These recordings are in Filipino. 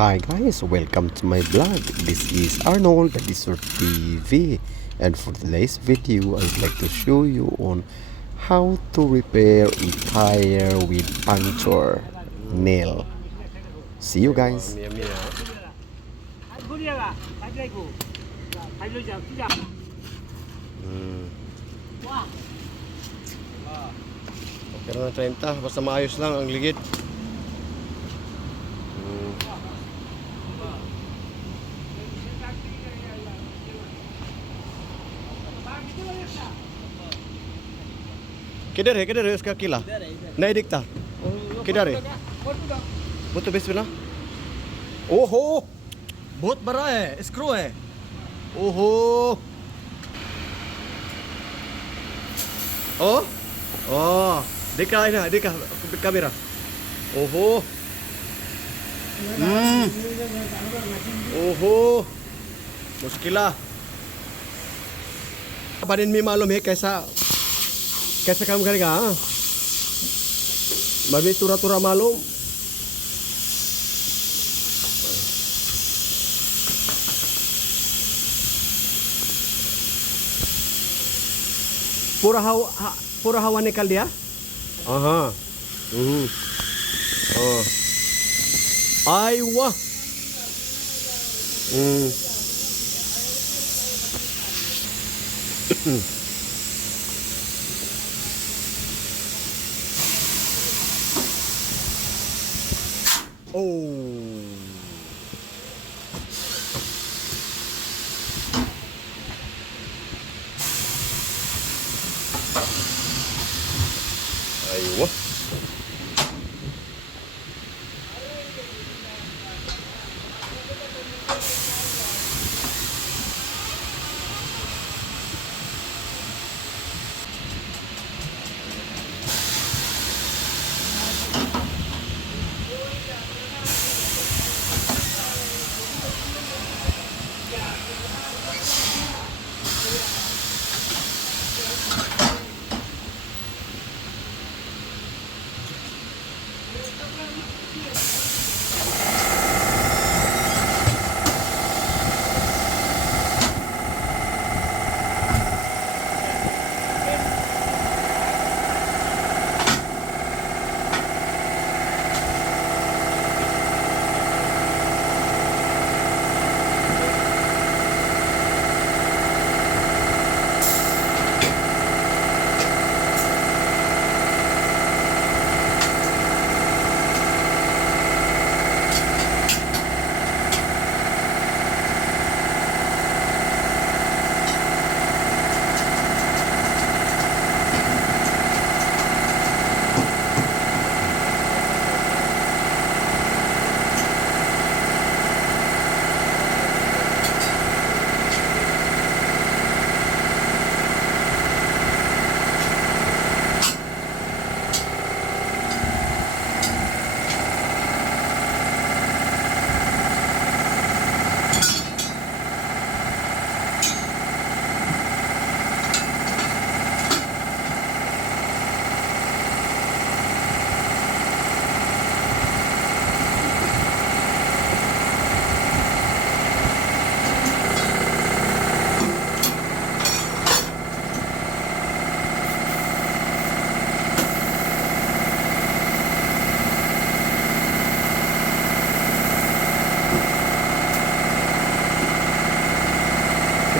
Hi guys, welcome to my vlog. This is Arnold, that is your TV. And for today's video, I'd like to show you on how to repair a tire with puncture nail. See you guys. Okay na 30, basta maayos lang ang ligid. किधर है उसका किला नहीं दिखता किधर है वो तो बेस ना ओहो बहुत बड़ा है स्क्रू है ओहो ओ ओ देखा है ना देखा kamera ओहो ओहो मुश्किला बारिन में मालूम है कैसे काम करेगा हाँ मैं भी तुरा मालूम पूरा हवा निकल दिया हाँ आई वाह أيوة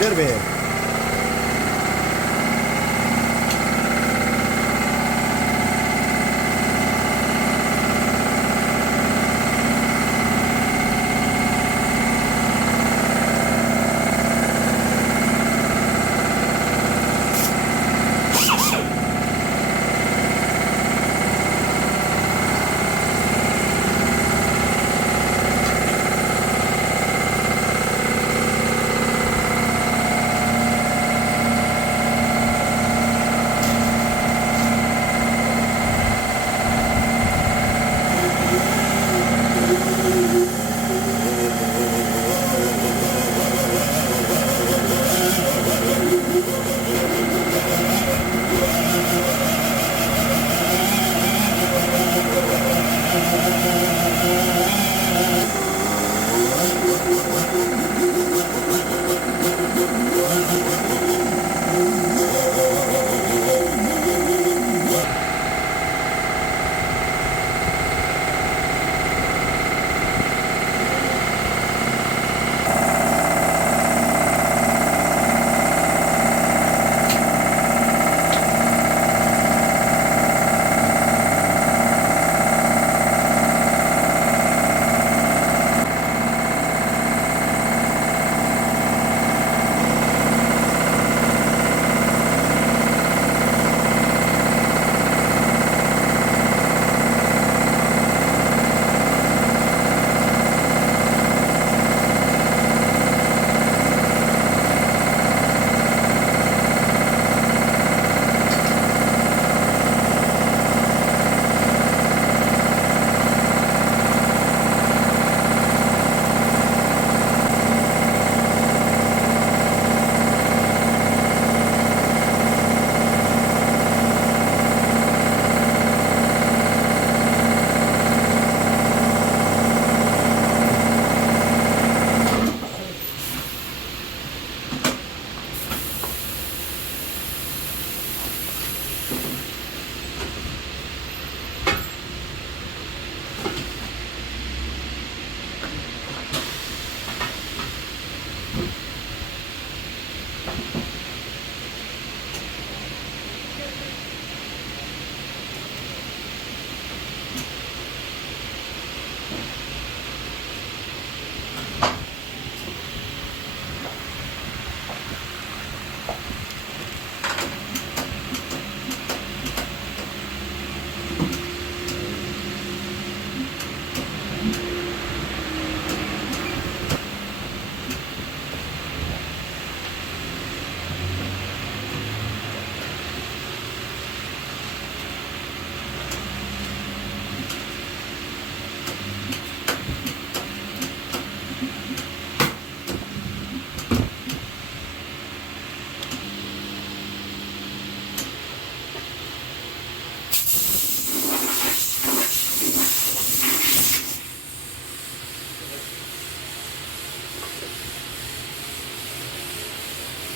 किधर पे है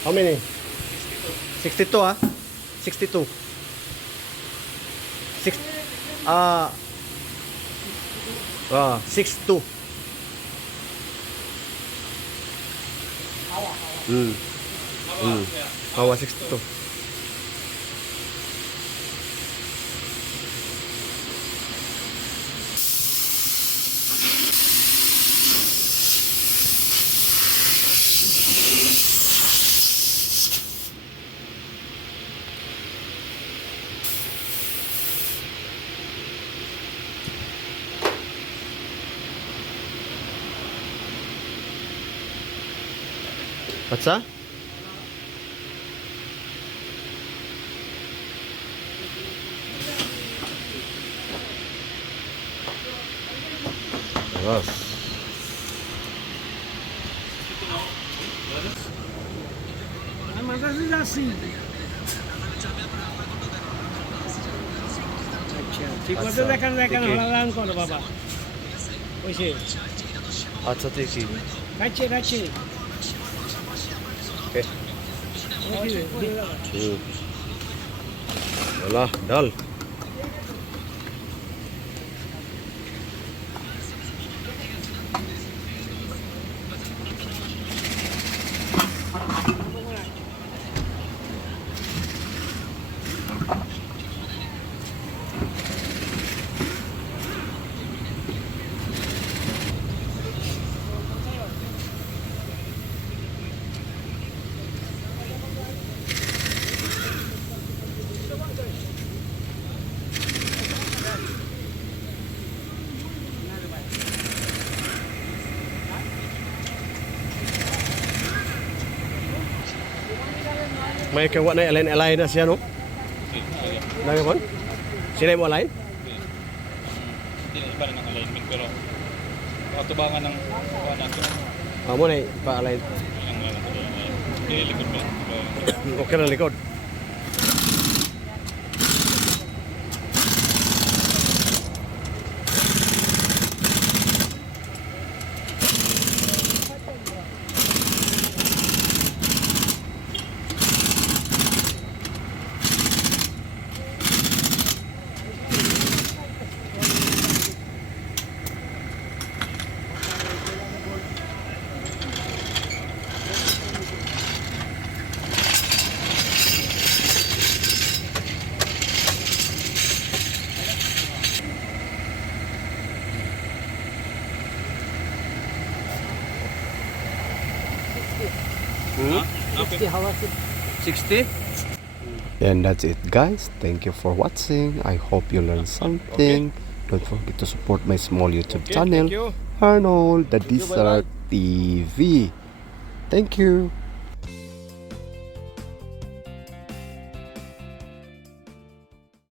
How many? 62 ah? 62. 6 62. Hawa 62. What's that? Yes. ঠিক আছে দেখান দেখান হালালান করো বাবা ওইসে আচ্ছা দেখি কাছে কাছে Wala, dal. May kawa na alain na siya no? Nagawan? Sila mo alain? Hindi na iba na ng alignment pero katubangan ng kuha natin. Mo na pa-alain. Ang nililikod mo lang. Okay na likod. 60 how much? 60? And that's it, guys. Thank you for watching. I hope you learned something. Don't forget to support my small YouTube Okay, channel, thank you. Arnold the you, bye-bye. Dessert TV. Thank you.